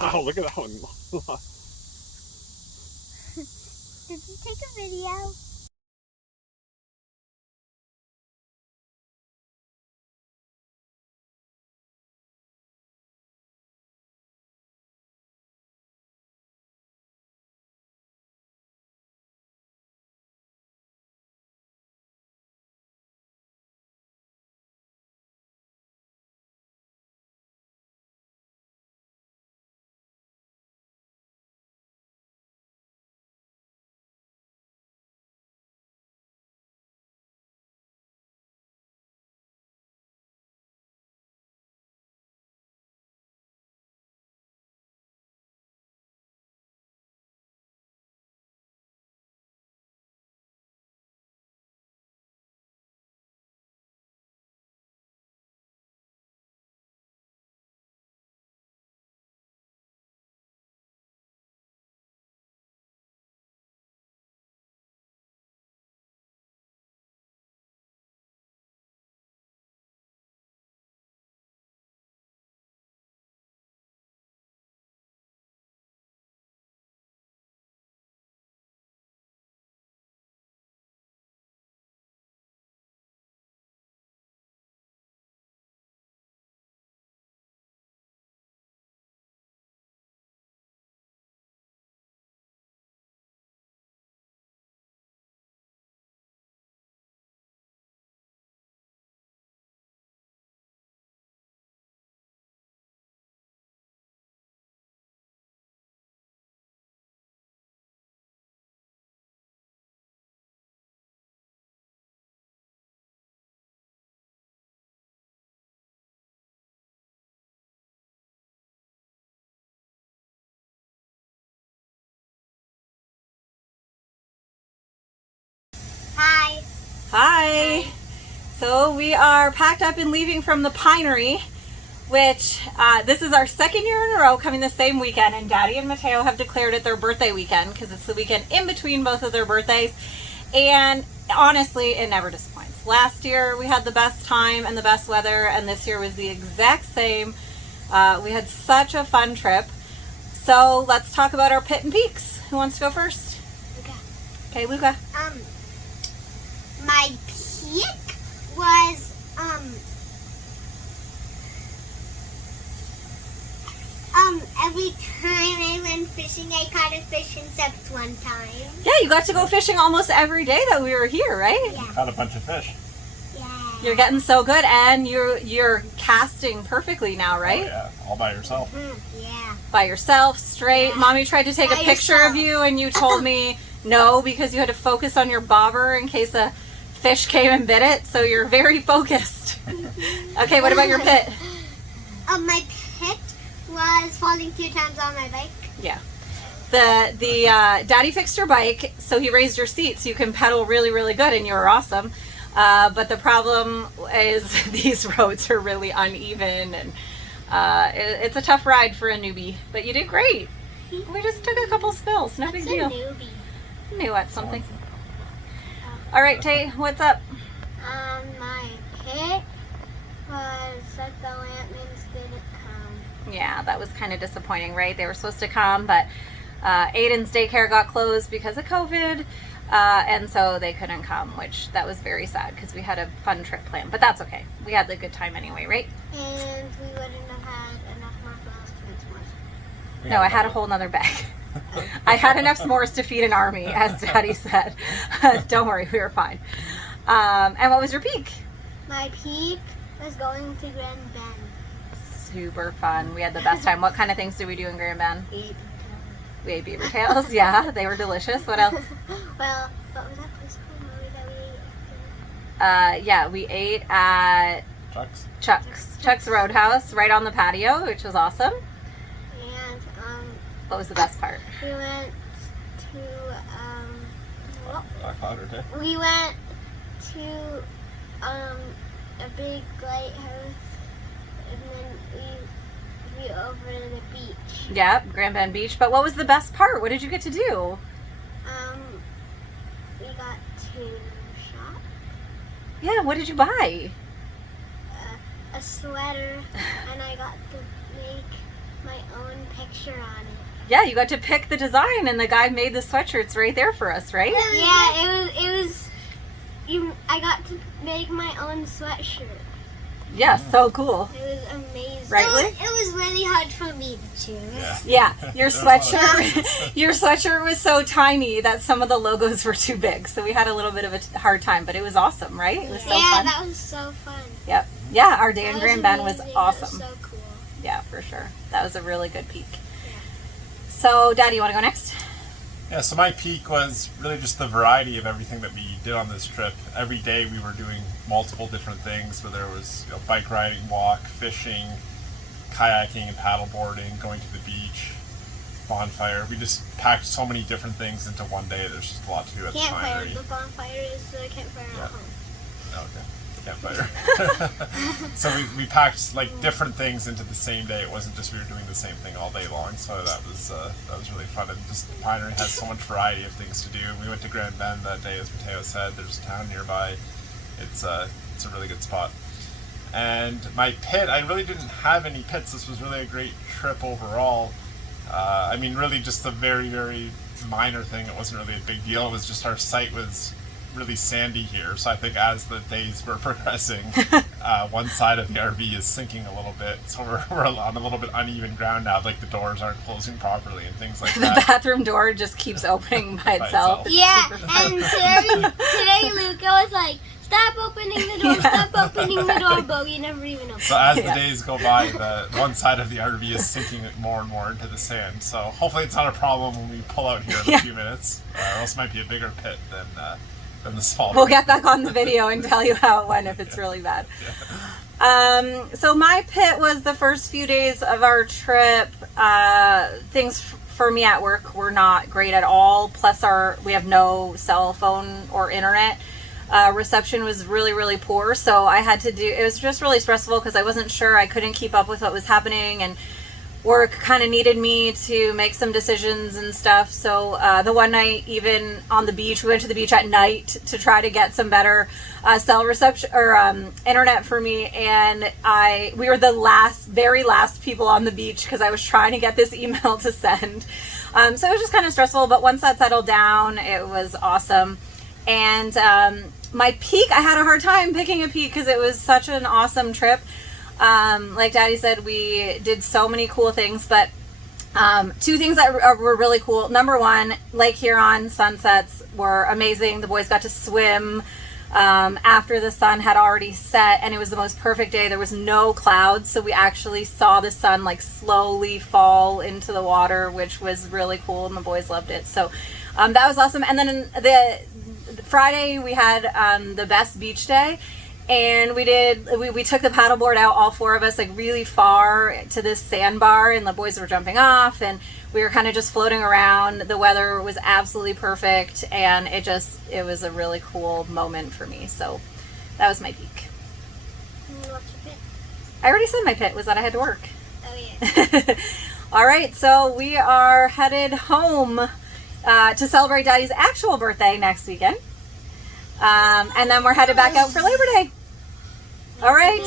Wow, look at that one. Did you take a video? Hi. Hi. So we are packed up and leaving from the Pinery, which this is our second year in a row coming the same weekend, and Daddy and Mateo have declared it their birthday weekend because it's the weekend in between both of their birthdays, and honestly it never disappoints. Last year we had the best time and the best weather, and this year was the exact same. We had such a fun trip. So let's talk about our pit and peaks. Who wants to go first? Luca. Okay, Luca. My peak was every time I went fishing I caught a fish except one time. Yeah, you got to go fishing almost every day that we were here, right? Yeah. Caught a bunch of fish. Yeah. You're getting so good, and you're casting perfectly now, right? Oh, yeah, all by yourself. Yeah. By yourself, straight. Yeah. Mommy tried to take By a picture yourself. of you, and you told me no because you had to focus on your bobber in case a fish came and bit it. So you're very focused. Okay, what about your pit? My pit was falling 2 times on my bike. Yeah. The Daddy fixed your bike, so he raised your seat so you can pedal really, really good, and you were awesome. But the problem is these roads are really uneven, and it's a tough ride for a newbie. But you did great. We just took a couple spills, no big It's a deal. newbie. Knew at something. All right, Tay, what's up? My pit was that the Lampmans didn't come. Yeah, that was kind of disappointing, right? They were supposed to come, but Aiden's daycare got closed because of COVID, and so they couldn't come, which that was very sad because we had a fun trip planned. But that's okay. We had a good time anyway, right? And we wouldn't have had enough marshmallows to make s'mores. No, I had a whole nother bag. I had enough s'mores to feed an army, as Daddy said. Don't worry, we were fine. And what was your peak? My peak was going to Grand Bend. Super fun. We had the best time. What kind of things did we do in Grand Bend? Eat. We ate beaver tails. Yeah, they were delicious. What else? Well, what was that place called, Marie, that we ate after? Yeah, we ate at Chuck's Roadhouse right on the patio, which was awesome. And What was the best part? we went to Black Powder Day. we went to a big lighthouse, and then we over to the beach. Yeah, Grand Bend Beach. But what was the best part? What did you get to do? We got to shop. Yeah, what did you buy? A sweater, and I got to make my own picture on it. Yeah, you got to pick the design, and the guy made the sweatshirts right there for us, right? Yeah, it was. I got to make my own sweatshirt. Yeah, so cool. It was amazing. Right, It was really hard for me to choose. Yeah, your sweatshirt was so tiny that some of the logos were too big, so we had a little bit of a hard time, but it was awesome, right? It was so fun. That was so fun. Yep. Yeah, our day in Grand Bend was amazing. awesome. That was so cool. Yeah, for sure. That was a really good peak. So, Daddy, you want to go next? Yeah, so my peak was really just the variety of everything that we did on this trip. Every day we were doing multiple different things, whether it was bike riding, walk, fishing, kayaking and paddleboarding, going to the beach, bonfire. We just packed so many different things into one day. There's just a lot to do at the Campfire. Pinery. The bonfire is the campfire at home. Okay. Campfire. So we packed different things into the same day. It wasn't just we were doing the same thing all day long. So that was really fun. And just the Pinery has so much variety of things to do. We went to Grand Bend that day, as Mateo said. There's a town nearby. It's a really good spot. And my pit, I really didn't have any pits. This was really a great trip overall. I mean, really just a very, very minor thing. It wasn't really a big deal. It was just our site was really sandy here, so I think as the days were progressing, one side of the RV is sinking a little bit, so we're on a little bit uneven ground now, like the doors aren't closing properly and things like that. The bathroom door just keeps opening by itself. Yeah, and today Luca was like, stop opening the door, stop opening the door, but we never even opened it. So as the days go by, the one side of the RV is sinking more and more into the sand, so hopefully it's not a problem when we pull out here in a few minutes, or else it might be a bigger pit than the small. We'll get back on the video and tell you how it went if it's really bad. So my pit was the first few days of our trip. Things for me at work were not great at all. Plus we have no cell phone or internet. Reception was really, really poor. So I had to it was just really stressful because I wasn't sure. I couldn't keep up with what was happening, and work kind of needed me to make some decisions and stuff. So the one night, even on the beach, we went to the beach at night to try to get some better cell reception or internet for me. And we were the very last people on the beach because I was trying to get this email to send. So it was just kind of stressful. But once that settled down, it was awesome. And my peak, I had a hard time picking a peak because it was such an awesome trip. Like Daddy said, we did so many cool things, but two things that were really cool. Number one, Lake Huron sunsets were amazing. The boys got to swim after the sun had already set, and it was the most perfect day. There was no clouds, so we actually saw the sun slowly fall into the water, which was really cool, and the boys loved it. So that was awesome. And then the Friday we had the best beach day. And we took the paddleboard out, all four of us, really far to this sandbar, and the boys were jumping off, and we were kind of just floating around. The weather was absolutely perfect, and it was a really cool moment for me. So that was my peak. What's your pit? I already said my pit was that I had to work. Oh yeah. All right, so we are headed home to celebrate Daddy's actual birthday next weekend. And then we're headed back out for Labor Day. All right.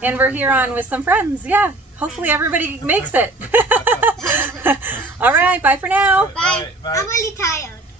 And we're here on with some friends. Yeah. Hopefully everybody makes it. All right. Bye for now. Bye. I'm really tired.